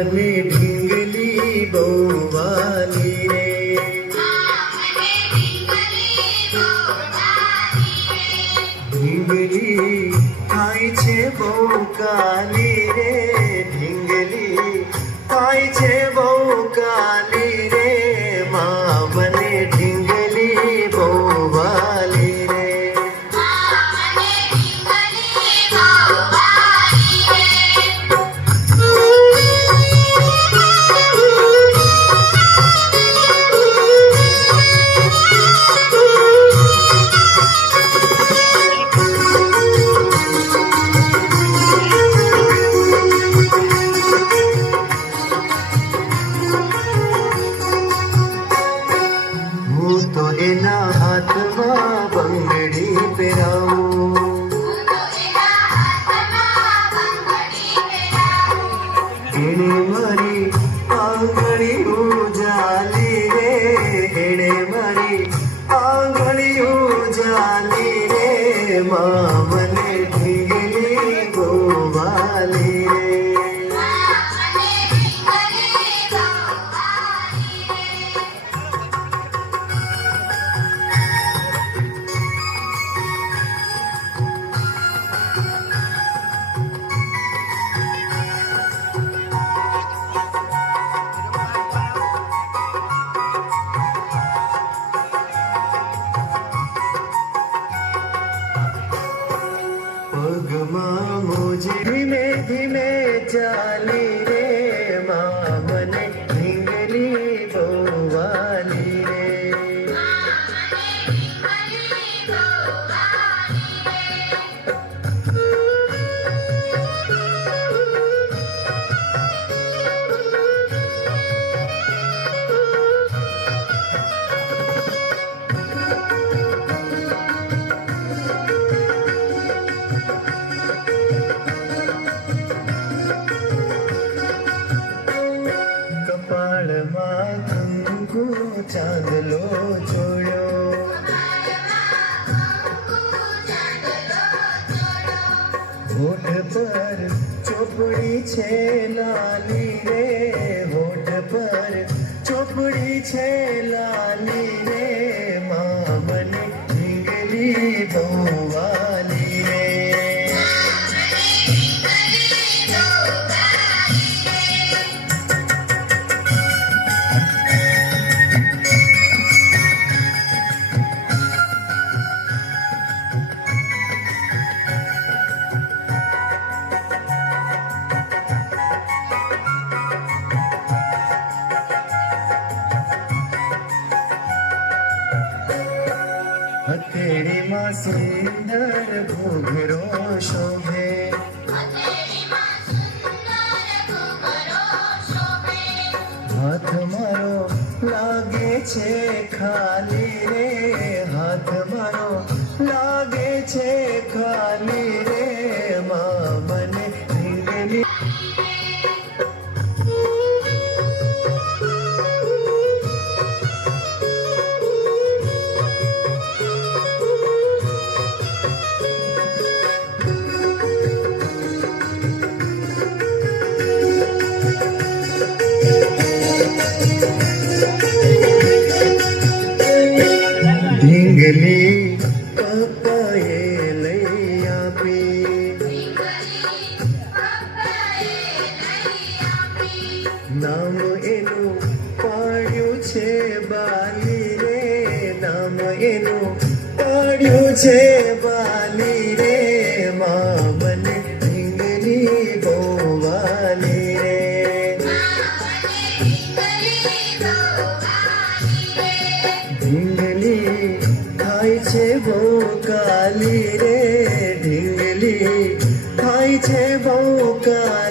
મને ઢીંગલી બહુ વાલી રે. ઢીંગલી થાય છે બહુ કાલી રે. ઢીંગલી થાય છે બહુ કાલી રે. માં મને ઢીંગલી બહુ વાલી રે. તો એના હાથમાં બંગડી પહેરાવું. એણે મારી આંગળી ઉજાલી રે. એણે મારી આંગળી ઉજાલી રે. માં મને ઢીંગલી બહુ વાલી રે. પગમાં મોજે ધીમે ધીમે ચાલી રે. માં મને ઢીંગલી બહુ વાલી રે. કપાળમાં કંકુ ચાંદલો જોડ્યો. હોઠ પર ચોપડી છે લાલી રે. હોઠ પર ચોપડી છે લાલી રે. માં મને ઢીંગલી બહુ વાલી રે. હથેળીમાં સુંદર ઘૂઘરો શોભે. હાથ મારો લાગે છે ખાલી રે. હાથ મારો લાગે છે ખાલી રે. માં મને ઢીંગલી ઢીંગલી પપ્પાએ લઈ આપી. નામ એનું પાડ્યું છે બાલી રે. નામ એનું પાડ્યું છે બાલી રે. માં મને ઢીંગલી બહુ વાલી રે. ઢીંગલી થાય છે બહુ કાલી રે. ઢીંગલી થાય છે બહુ કાલી.